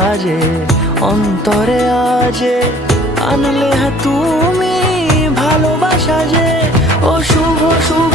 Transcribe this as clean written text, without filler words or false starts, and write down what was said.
সাজে অন্তরে আজে আনলে তুমি ভালোবাসা যে ও শুভ শুভ